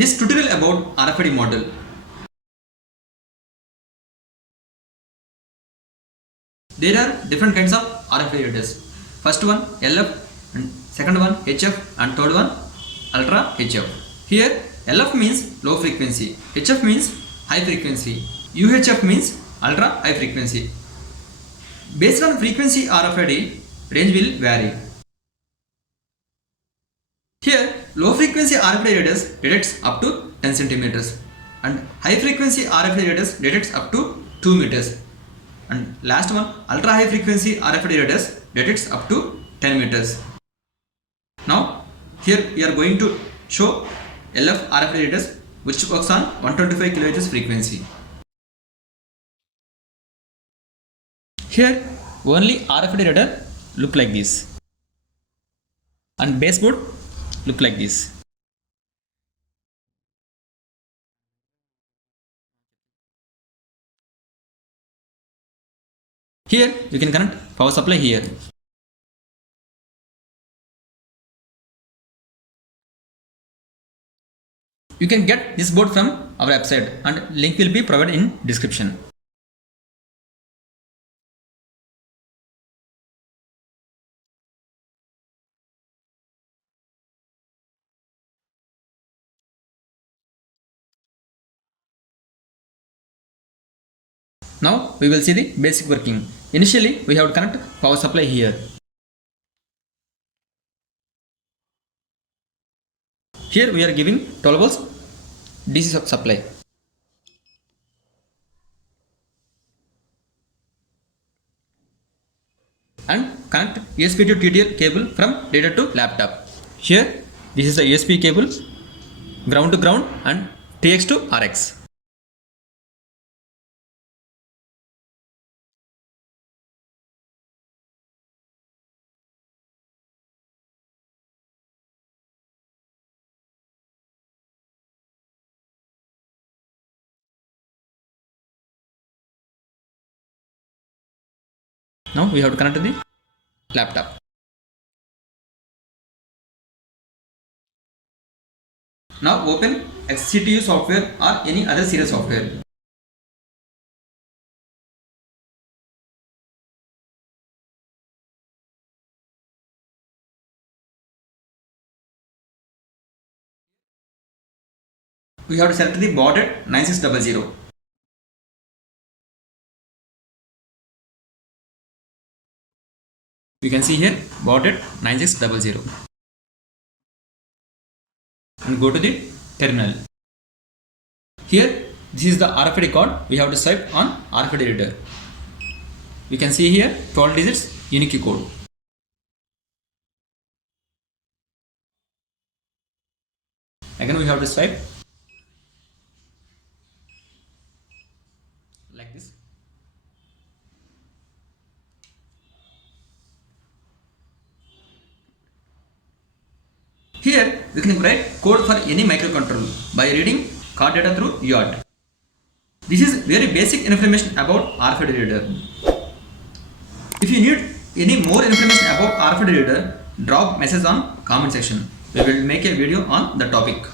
This tutorial about Rfid model. There are different kinds of Rfid readers. First one LF, and second one HF, and third one ultra HF. Here LF means low frequency, HF means high frequency, UHF means ultra high frequency. Based on frequency RFID, range will vary. Here low frequency RFID readers detects up to 10 centimeters and high frequency RFID readers detects up to 2 meters. And last one, ultra high frequency RFID readers detects up to 10 meters. Now here we are going to show LF RFID readers which works on 125 kHz frequency. Here only RFID reader look like this and baseboard look like this. Here you can connect power supply here. You can get this board from our website and link will be provided in description. Now we will see the basic working. Initially we have to connect power supply here. Here we are giving 12 volts DC supply. And connect USB to TTL cable from data to laptop. Here this is the USB cable, ground to ground and TX to RX. Now we have to connect to the laptop. Now open XCTU software or any other serial software. We have to select the baud at 9600. You can see here baud at 9600 and go to the terminal. Here this is the RFID code we have to swipe on RFID reader. You can see here 12 digits unique code. Again we have to swipe like this. Here we can write code for any microcontroller by reading card data through UART. This is very basic information about Rfid reader. If you need any more information about Rfid reader, drop message on comment section. We will make a video on the topic.